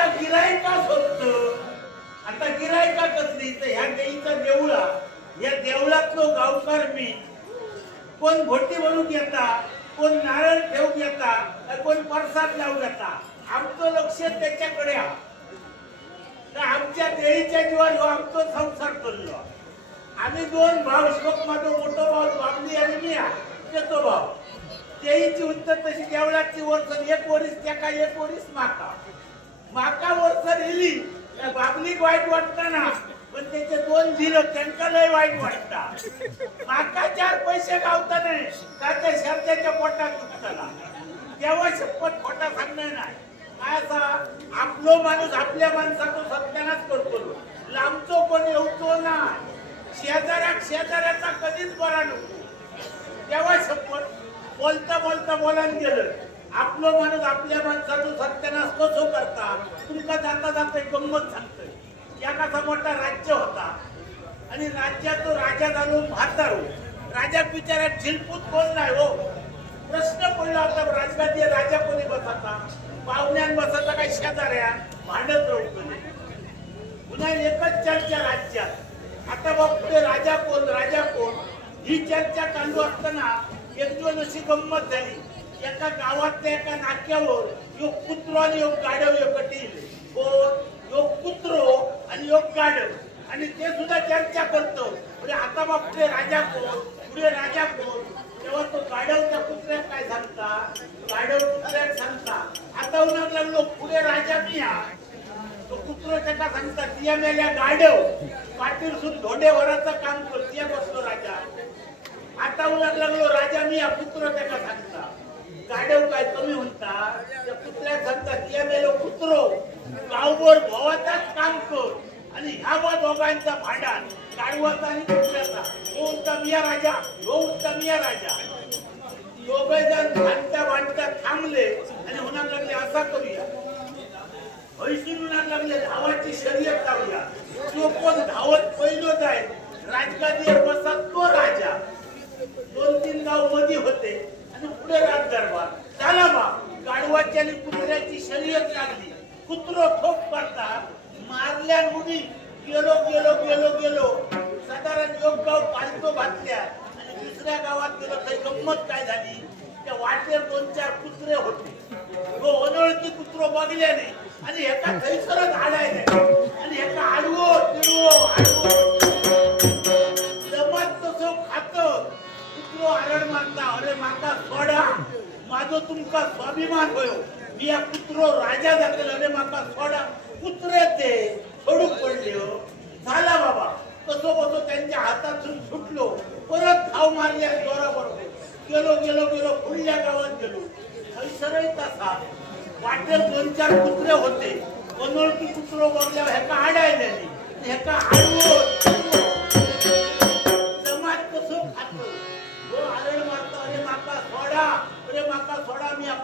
त्या गिरायका शोधतो आता गिरायका कसली तर ह्या देईचा देवळा या देवळातलो गावकार मी. कोण भोटी भरून येता कोण नारळ ठेवून येता तर कोण परसाद लावून येता. आमचं लक्ष त्याच्याकडे हा तर आमच्या देळीच्या जीवावर हो आमचो संसार चाललो आम्ही दोन भाव शोक माझो मोठो भाव बाबली आणि मी हा भाव. देईची उत्तर तशी देवळाची वर्ष एक वरीस तेका एक वरीस माका माका वर्ष दिली बाबलीक वाईट वाटता ना. पण त्याचे दोन झिरो त्यांना लय वाईट वाटता. माका चार पैसे गावता नाही. त्याच्या शब्दाच्या पोटात दुखताना तेव्हा शपथ खोटा सांगणार नाही. काय असा आपलो माणूस आपल्या माणसाचा सत्यानाच करतो? लांबचो कोण येऊचो ना शेजाऱ्याक शेजाऱ्याचा कधीच बरा नको. तेव्हा शपथ बोलता बोलता बोलान गेलं. आपलो माणूस आपल्या माणसाचं सत्यानाश कसो करता. तुमका जाता जाता एक गंमत सांगतोय. या कसा मोठा राज्य होता. आणि राज्यात राजा झालो म्हातारो. राजा बिचारात झिलपूत कोण नाही हो? प्रश्न पडला होता राजगादी राजा कोणी बसाचा पाहुण्यान बसाचा काही शेजाऱ्या? भांडत राहू पुन्हा एकच चर्चा राज्यात. आता बघतोय राजा कोण राजा कोण? ही चर्चा चालू असताना एक दोन अशी गंमत झाली. एका गावातल्या एका नाक्यावर यो कुत्रो आणि योग गाडव हो, यो कटील कोण कुत्रो हो आणि योग गाडव आणि ते सुद्धा चर्चा करतो. म्हणजे आता बघ पुढे राजा कोण पुढे राजा कोण तेव्हा तो गाडव त्या कुत्र्याक काय सांगता? गाडव कुत्र्याक सांगता आता उन्हात लागलो पुढे राजा मी तो कुत्रो त्याला सांगता तिया मेल्या गाडव पाटील सुन धोंडेवराचं काम कर तिया बसलो राजा. आता उलट लागलो राजा मी हा कुत्र त्याला सांगता गाडव कमी म्हणता त्या कुत्र्याक सांगता मेलो कुत्रो गावभर भोवाचाच काम कर. आणि ह्या बा दोघांचा भांडार गाडवाचा आणि कुत्र्याचा. तो उत्तमिया राजा? तो उत्तमिया राजा. दोघे जण भांडता भांडता थांबले आणि होणार लागले असा करूया. हैसून लागले धावाची शर्यत लावूया. तो कोण धावत पहिलो जाय राजगादीवर बसा तो राजा दोन तीन गावमध्ये होते आणि पुढे राज दरबार झाला बा त्याने कुत्र्याची शर्यत लागली. कुत्र ठोक करतात मारल्या मुली. गेलो गेलो गेलो गेलो. साधारण योग गाव पालतो घातल्या आणि दुसऱ्या गावात गेलो काही गंमत काय झाली? त्या वाटेर दोन चार कुत्रे होते. तो अनोळखी कुत्रो बघल्याने आणि एका थैसरच आलाय आणि एका आडवो तिडवो आडवो. जमत तसं खात. कुत्रो आरड मारता अरे माका सोडा. माझो तुमका स्वाभिमान होयो. मी या कुत्रो राजा जातलो अरे माका सोडा कुत्रे ते सोडूक पडले हो झाला बाबा. कसो कसो त्यांच्या हातातून सुटलो. परत धाव मारल्या जोराबरोबर गेलो गेलो गेलो फुडल्या गावात गेलो. थैसरही तसा. वाटेल दोन चार कुत्रे होते. अनोळखी कुत्रो बघल्या ह्याका आडायले ह्याका आडवो सोडा मी हा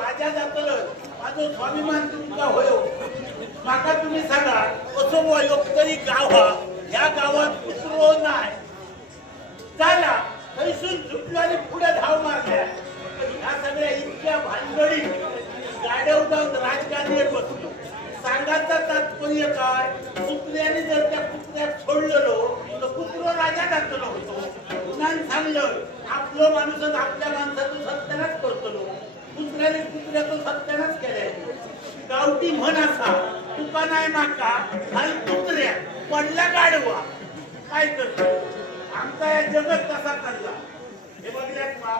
राजा जातलो माझो स्वाभिमान तुमका होयो. माका तुम्ही सांगा असो वयो तरी गाव हा? ह्या गावात कुत्रो नाय. झाला थैसून सुटलो आणि पुढे धाव मारल्या. ह्या सगळ्या इतक्या भानगडी गाड्या जाऊन राजकारणी बसलो. सांगायचं तात्पर्य काय? कुत्र्याने जर त्या कुत्र्यात सोडलेलो तर कुत्रो राजा जातलो. होतो पुन्हा सांगलं? आपलं माणूसच आपल्या माणसाचं कुत्र्याने कुत्र्याचं सत्यानच केलंय गावठी म्हण असा तुका नाही माका हाल कुत्र्या पडला गाडवा. काय करतो? आमचा या जगत कसा चालला? हे बघल्यात का